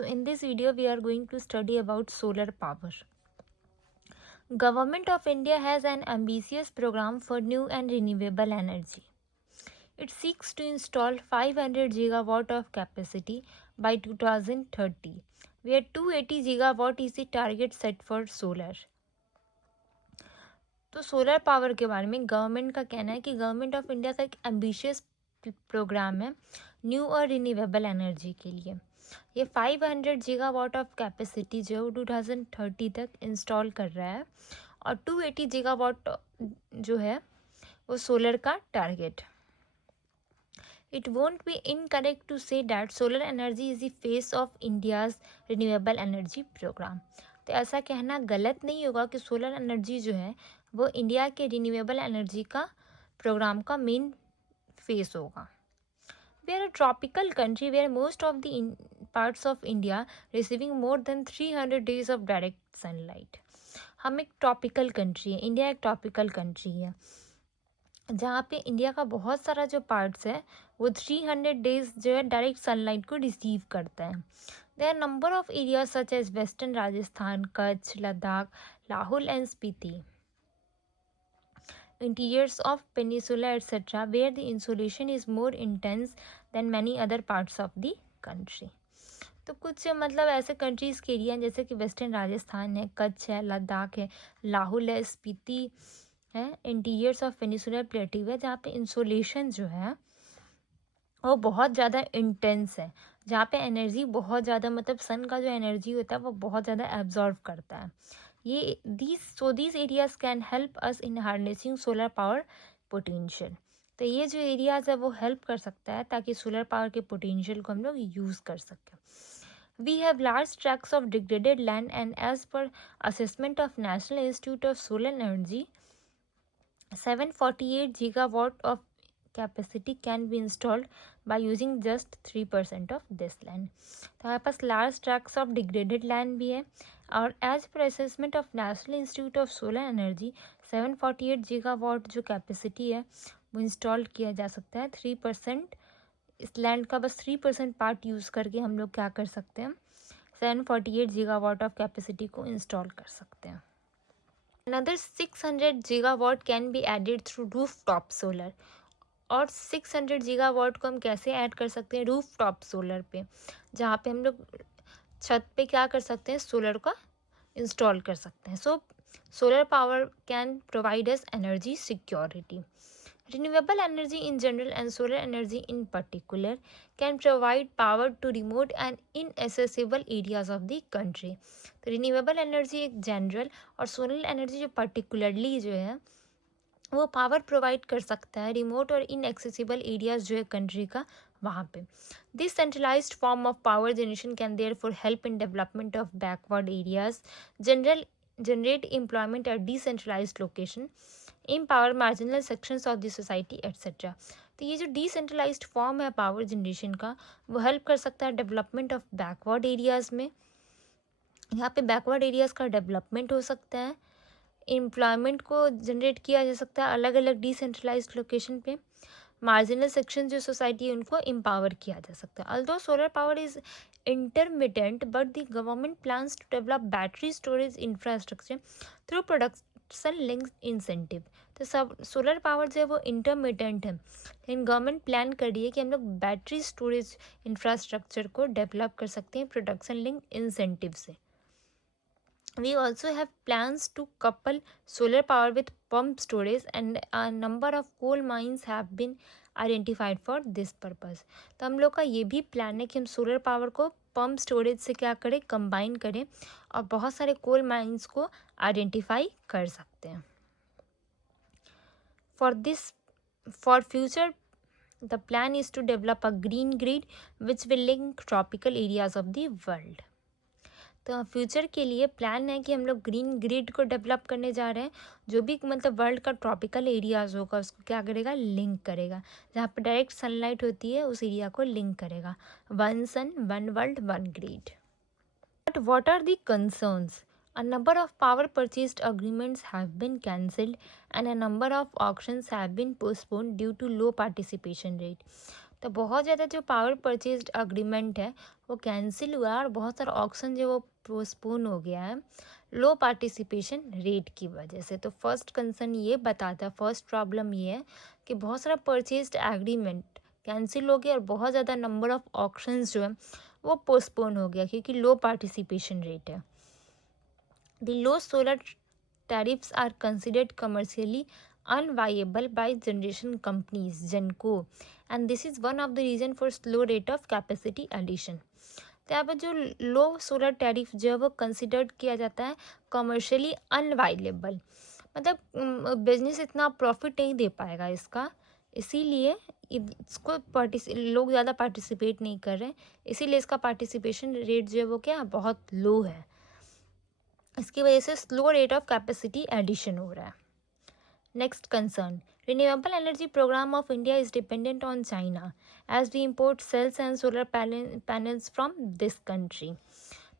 So in this video we are going to study about solar power. Government of India has an ambitious program for new and renewable energy. It seeks to install 500 gigawatt of capacity by 2030, where 280 gigawatt is the target set for solar. तो solar power के बारे में government का कहना है कि government of India का एक एम्बिशियस प्रोग्राम है न्यू और रिन्यूएबल एनर्जी के लिए. ये 500 गीगावाट ऑफ कैपेसिटी जो है 2030 तक इंस्टॉल कर रहा है और 280 गीगावाट जो है वो सोलर का target. It won't be incorrect to say that solar energy is the face of India's renewable energy programme. तो ऐसा कहना गलत नहीं होगा कि सोलर एनर्जी जो है वो इंडिया के रिन्यूएबल एनर्जी का प्रोग्राम का मेन फेस होगा. We are a tropical country where most of the parts of India receiving more than 300 days of direct sunlight. हम एक ट्रॉपिकल कंट्री है, इंडिया एक ट्रॉपिकल कंट्री है जहाँ पे इंडिया का बहुत सारा जो पार्ट्स है वो 300 डेज जो है डायरेक्ट सनलाइट को रिसीव करता है. There are number of areas such as western Rajasthan, Kutch, Ladakh, Lahaul and Spiti, interiors of peninsula etc. where the insolation is more intense than many other parts of the country. तो कुछ मतलब ऐसे कंट्रीज़ के एरिया जैसे कि वेस्टर्न राजस्थान है, कच्छ है, लद्दाख है, लाहौल है, स्पीति है, इंटीरियर्स ऑफ पेनिसुलर प्लेटिव है जहाँ पे इंसोलेशन जो है वो बहुत ज़्यादा इंटेंस है, जहाँ पे एनर्जी बहुत ज़्यादा मतलब सन का जो एनर्जी होता है वो बहुत ज़्यादा एब्जॉर्व करता है. ये these areas can help us in harnessing solar power potential. तो ये जो एरियाज है वो हेल्प कर सकता है ताकि सोलर पावर के पोटेंशियल को हम लोग यूज़ कर सकें. We have large tracts of degraded land and as per assessment of National Institute of Solar Energy, 748 gigawatt of capacity can be installed by using just 3% of this land. तो हमारे पास large tracts of degraded land भी है और as per assessment of National Institute of Solar Energy 748 gigawatt जो capacity है वो install किया जा सकता है. 3% इस लैंड का बस 3% पार्ट यूज़ करके हम लोग क्या कर सकते हैं 748 गीगावाट ऑफ कैपेसिटी को इंस्टॉल कर सकते हैं. Another 600 gigawatt can be added through rooftop solar. और 600 गीगावाट को हम कैसे ऐड कर सकते हैं रूफ टॉप सोलर पे, जहाँ पे हम लोग छत पे क्या कर सकते हैं सोलर का इंस्टॉल कर सकते हैं. So solar power can provide us energy security. Renewable energy in general and solar energy in particular can provide power to remote and inaccessible areas of the country. तो renewable energy एक general और solar energy जो particularly जो है वो power provide कर सकता है रिमोट और इनएक्सेसिबल एरियाज जो है कंट्री का वहाँ पे. This centralised form of power generation can therefore help in development of backward areas, generate employment at decentralized location, empower marginal sections of the society etc. तो ये जो डिसेंट्रलाइज्ड फॉर्म है power generation का वो help कर सकता है development of backward areas में. यहाँ पे बैकवर्ड एरियाज़ का डेवलपमेंट हो सकता है, एम्प्लॉयमेंट को जनरेट किया जा सकता है अलग अलग डिसेंट्रलाइज्ड लोकेशन पे, मार्जिनल सेक्शन जो सोसाइटी है उनको एम्पावर किया जा सकता है. Although solar power is intermittent but the government plans to develop battery storage infrastructure through production linked incentive. तो सब सोलर पावर जो है वो इंटरमिटेंट है लेकिन गवर्नमेंट प्लान कर रही है कि हम लोग बैटरी स्टोरेज इंफ्रास्ट्रक्चर को डेवलप कर सकते हैं प्रोडक्शन लिंक इंसेंटिव से. We also have plans to couple solar power with pump storage and a number of coal mines have been identified for this purpose. तो हम लोग का ये भी प्लान है कि हम सोलर पावर को पंप स्टोरेज से क्या करें कंबाइन करें और बहुत सारे कोल माइंस को आइडेंटिफाई कर सकते हैं. For future the plan is to develop a green grid which will link tropical areas of the world. तो फ्यूचर के लिए प्लान है कि हम लोग ग्रीन ग्रिड को डेवलप करने जा रहे हैं जो भी मतलब वर्ल्ड का ट्रॉपिकल एरियाज होगा उसको क्या करेगा लिंक करेगा, जहाँ पर डायरेक्ट सनलाइट होती है उस एरिया को लिंक करेगा. One sun one world one grid. But what are the concerns? A number of power purchase agreements have been cancelled and a number of auctions have been postponed due to low participation rate. तो बहुत ज़्यादा जो power purchase agreement है वो cancel हुआ और बहुत सारा ऑक्शन जो वो पोस्टपोन हो गया है लो पार्टिसिपेशन रेट की वजह से। तो फर्स्ट कंसर्न ये बताता है, फर्स्ट प्रॉब्लम ये है कि बहुत सारा परचेज एग्रीमेंट कैंसिल हो गया और बहुत ज़्यादा नंबर ऑफ ऑक्शंस जो है वो पोस्टपोन हो गया क्योंकि लो पार्टिसिपेशन रेट है। The low solar tariffs are considered commercially unviable by generation companies Genco, and this is one of the reason for slow rate of capacity addition। तो यहाँ पर जो लो सोलर टैरिफ जो है वो कंसिडर्ड किया जाता है कमर्शियली अनवाइलेबल, मतलब बिजनेस इतना प्रॉफिट नहीं दे पाएगा इसका, इसीलिए इसको लोग ज़्यादा पार्टिसिपेट नहीं कर रहे हैं, इसीलिए इसका पार्टिसिपेशन रेट जो है वो क्या बहुत लो है, इसकी वजह से slow rate of capacity addition हो रहा है। Next concern, renewable energy programme of India is dependent on China as we import cells and solar panels from this country.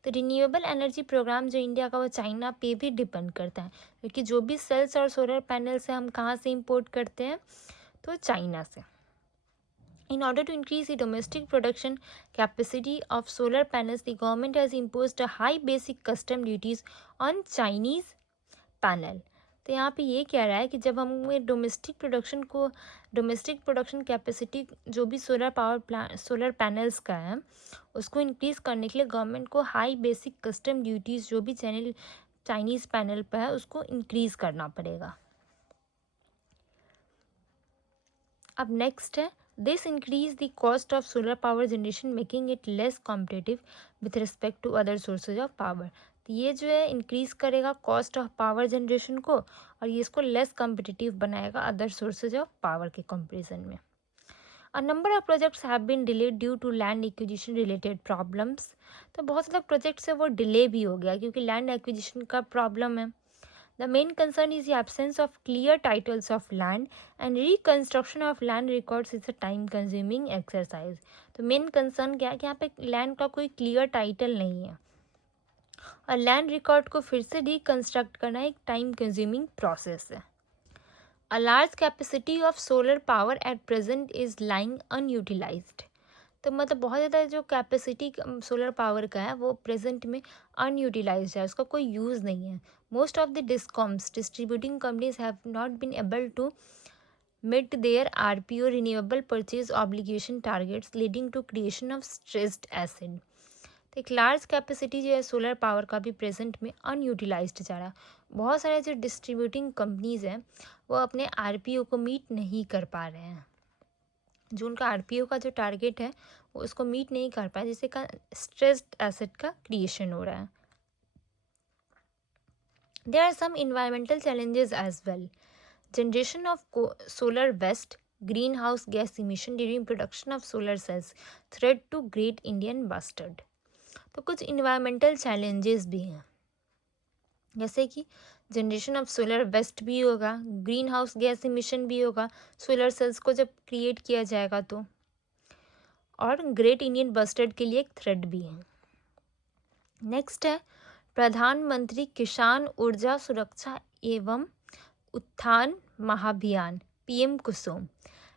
तो रिन्यूएबल एनर्जी प्रोग्राम जो इंडिया का वो चाइना पे भी depend करता है, क्योंकि जो भी सेल्स और सोलर पैनल्स है हम कहाँ से इम्पोर्ट करते हैं, तो चाइना से। In order to increase the domestic production capacity of solar panels, the government has imposed a high basic custom duties on Chinese panel। तो यहाँ पे ये कह रहा है कि जब हमें डोमेस्टिक प्रोडक्शन कैपेसिटी जो भी सोलर पैनल्स का है उसको इंक्रीज़ करने के लिए गवर्नमेंट को हाई बेसिक कस्टम ड्यूटीज़ जो भी चाइनीज़ पैनल पर है उसको इंक्रीज़ करना पड़ेगा। अब नेक्स्ट है, this increase the cost of solar power generation making it less competitive with respect to other sources of power. तो ये जो है इंक्रीज करेगा कॉस्ट ऑफ पावर जनरेशन को और ये इसको लेस कॉम्पिटिटिव बनाएगा अदर सोर्सेज ऑफ पावर के कंपेरिजन में। A number of projects have been delayed due to land acquisition related problems. तो बहुत सारे प्रोजेक्ट्स है वो डिले भी हो गया क्योंकि लैंड एक्विजिशन का प्रॉब्लम है। The main concern is the absence of clear titles of land and reconstruction of land records is a time consuming exercise। तो मेन कंसर्न क्या है कि यहाँ पे लैंड का कोई क्लियर टाइटल नहीं है और लैंड रिकॉर्ड को फिर से रिकंस्ट्रक्ट करना एक टाइम कंज्यूमिंग प्रोसेस है। A large capacity of solar power at present is lying unutilized। तो मतलब बहुत ज़्यादा जो कैपेसिटी सोलर पावर का है वो प्रेजेंट में अनयूटिलाइज्ड है, उसका कोई यूज़ नहीं है। Most of the discoms distributing companies have not been able to meet their RPO renewable purchase obligation targets leading to creation of stressed asset। तो एक लार्ज कैपेसिटी जो है सोलर पावर का भी प्रेजेंट में अनयूटिलाइज्ड जा रहा है। बहुत सारे जो डिस्ट्रीब्यूटिंग कंपनीज हैं वो अपने RPO को मीट नहीं कर पा रहे हैं, जो उनका RPO का जो टारगेट है वो उसको मीट नहीं कर पाए, जिससे का स्ट्रेस्ड एसेट का क्रिएशन हो रहा है। There are some environmental challenges as well. Generation of solar waste greenhouse gas emission during production of solar cells threat to great Indian bustard. तो कुछ इन्वायरमेंटल चैलेंजेस भी हैं, जैसे कि जनरेशन ऑफ सोलर वेस्ट भी होगा, green house gas emission भी होगा सोलर सेल्स को जब क्रिएट किया जाएगा तो, और ग्रेट इंडियन बस्टर्ड के लिए एक थ्रेड भी है। नेक्स्ट है प्रधानमंत्री किसान ऊर्जा सुरक्षा एवं उत्थान महाभियान PM Kusum.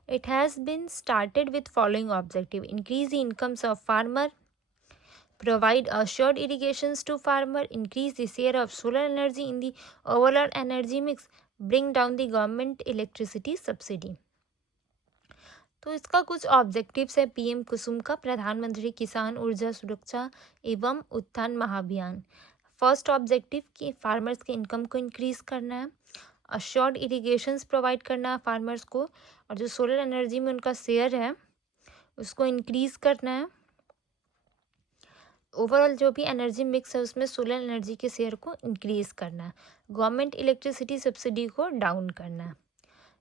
It has been started with following objective: increase the incomes of farmer, provide assured irrigations to farmer, increase the share of solar energy in the overall energy mix, bring down the government electricity subsidy। तो इसका कुछ objectives है PM कुसुम का, प्रधानमंत्री किसान ऊर्जा सुरक्षा एवं उत्थान महाभियान। फर्स्ट ऑब्जेक्टिव कि फार्मर्स के इनकम को इंक्रीज करना है, अश्योर्ड इरिगेशंस प्रोवाइड करना है फार्मर्स को, और जो सोलर एनर्जी में उनका शेयर है उसको इंक्रीज करना है। ओवरऑल जो भी एनर्जी मिक्स है उसमें सोलर एनर्जी के शेयर को इंक्रीज करना है, गवर्नमेंट इलेक्ट्रिसिटी सब्सिडी को डाउन करना है।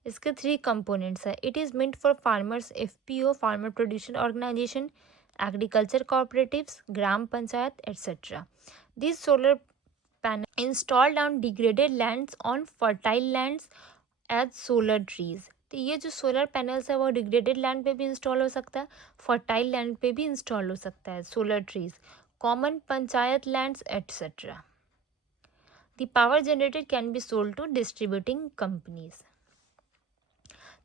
इसके 3 कंपोनेंट्स है। It is meant for farmers, FPO farmer producer organisation, agriculture cooperatives, gram panchayat et cetera. This solar panel installed on degraded lands on fertile lands as solar trees. तो ये जो सोलर पैनल्स है वो डिग्रेडेड लैंड पे भी इंस्टॉल हो सकता है, फर्टाइल लैंड पे भी इंस्टॉल हो सकता है solar trees, common panchayat lands et cetera. The power generated can be sold to distributing companies.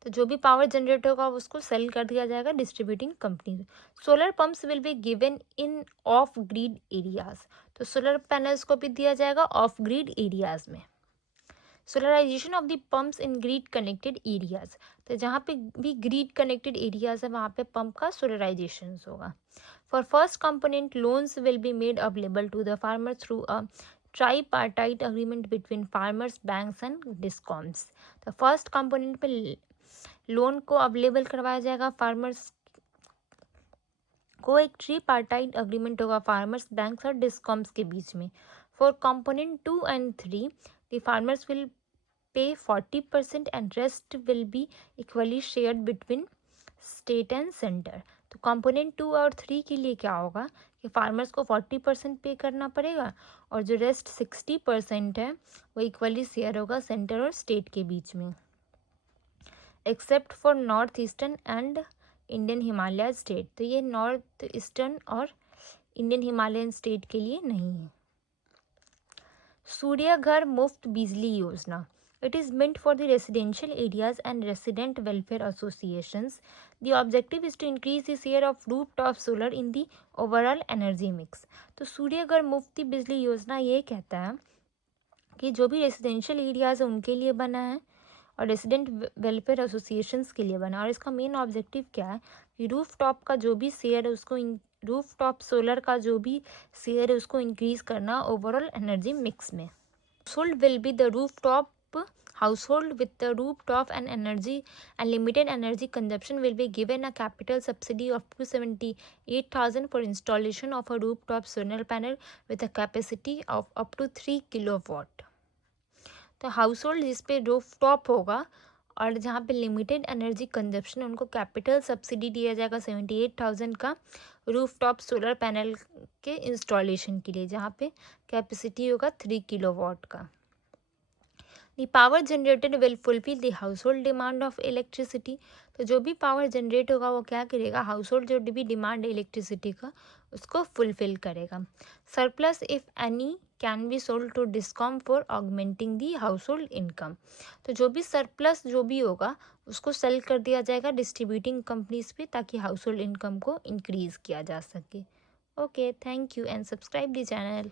तो जो भी पावर जनरेट होगा उसको सेल कर दिया जाएगा distributing company. Solar pumps will be given in off grid areas, तो सोलर पैनल्स को भी दिया जाएगा ऑफ ग्रिड एरियाज में। Solarisation of the pumps in grid connected areas, तो जहाँ पे भी ग्रिड कनेक्टेड एरियाज है वहाँ पे पंप का सोलराइजेशन होगा। For first component loans will be made available to the farmer through a tripartite agreement between farmers, banks and discoms. तो फर्स्ट कंपोनेंट पे लोन को अवेलेबल करवाया जाएगा फार्मर्स को, एक ट्रीपार्टाइट अग्रीमेंट होगा फार्मर्स, बैंक्स और डिस्कॉम्स के बीच में। For component 2 and 3 the farmers will pay 40% and rest will be equally shared between state and centre. तो कंपोनेंट 2 और 3 के लिए क्या होगा कि फार्मर्स को 40% पे करना पड़ेगा और जो रेस्ट 60% है वो इक्वली शेयर होगा सेंटर और स्टेट के बीच में, except for north eastern and Indian Himalaya state. तो ये नॉर्थ ईस्टर्न और इंडियन हिमालयन स्टेट के लिए नहीं है। सूर्य घर मुफ्त बिजली योजना, it is meant for the residential areas and resident welfare associations. The objective is to increase the share of rooftop solar in the overall energy mix. तो सूर्य घर मुफ्त बिजली योजना ये कहता है कि जो भी रेसिडेंशियल एरियाज है उनके लिए बना है और रेसिडेंट वेलफेयर एसोसिएशंस के लिए बना, और इसका मेन ऑब्जेक्टिव क्या है कि रूफटॉप का जो भी शेयर है उसको, रूफटॉप सोलर का जो भी शेयर है उसको इंक्रीज करना ओवरऑल एनर्जी मिक्स में। Household will be the rooftop household with the rooftop and energy and limited energy consumption will be given a capital subsidy of 278,000 for installation of a rooftop solar panel with a capacity of up to 3 kilowatt. तो household जिस पे rooftop होगा और जहाँ पे limited energy consumption उनको capital subsidy दिया जाएगा 78,000 का रूफटॉप सोलर पैनल के इंस्टॉलेशन के लिए, जहाँ पे कैपेसिटी होगा 3 किलोवाट का। The power generated will fulfil the household demand of electricity, तो जो भी पावर जनरेट होगा वो क्या करेगा, हाउसहोल्ड जो भी डिमांड है इलेक्ट्रिसिटी का उसको फुलफिल करेगा। Surplus if any can be sold to discom for augmenting the household income, तो जो भी सरप्लस जो भी होगा उसको सेल कर दिया जाएगा डिस्ट्रीब्यूटिंग कंपनीज पे ताकि हाउस होल्ड इनकम को इंक्रीज किया जा सके। Okay, thank you and subscribe the channel.